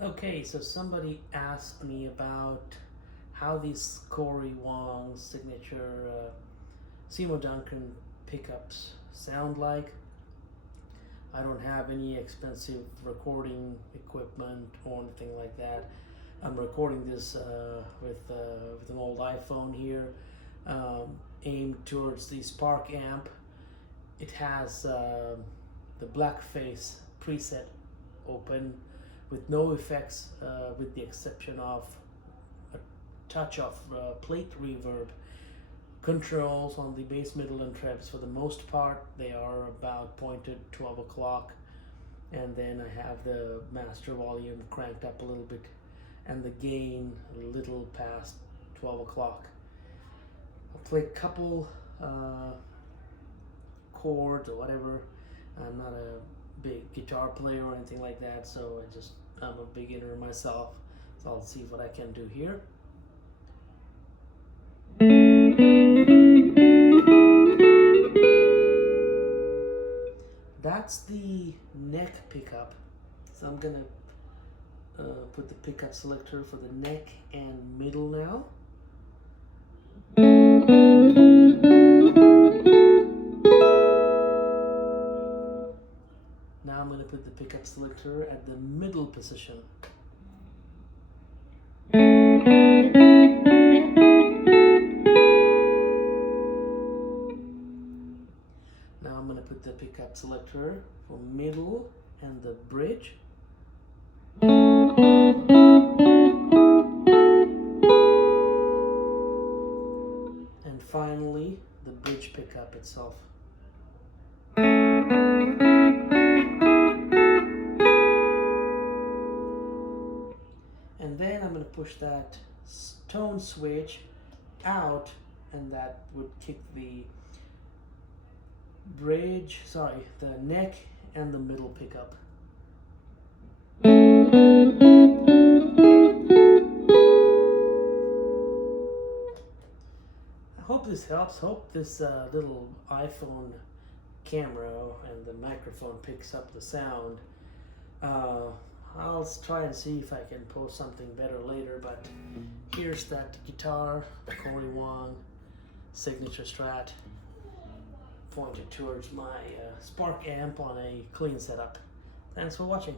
Okay, so somebody asked me about how these Cory Wong signature Seymour Duncan pickups sound like. I don't have any expensive recording equipment or anything like that. I'm recording this with an old iPhone here, aimed towards the Spark amp. It has the blackface preset open with no effects, with the exception of a touch of plate reverb. Controls on the bass, middle, and trebles, for the most part, they are about pointed 12 o'clock, and then I have the master volume cranked up a little bit and the gain a little past 12 o'clock. I'll play a couple chords or whatever. I'm not a big guitar player or anything like that, so I'm a beginner myself, so I'll see what I can do here. That's the neck pickup, so I'm gonna put the pickup selector for the neck and middle now. Now I'm going to put the pickup selector at the middle position. Now I'm going to put the pickup selector for middle and the bridge. And finally, the bridge pickup itself. And then I'm going to push that tone switch out, and that would kick the the neck and the middle pickup. I hope this helps. Hope this little iPhone camera and the microphone picks up the sound. I'll try and see if I can post something better later, but here's that guitar, the Cory Wong signature Strat, pointed towards my Spark amp on a clean setup. Thanks for watching.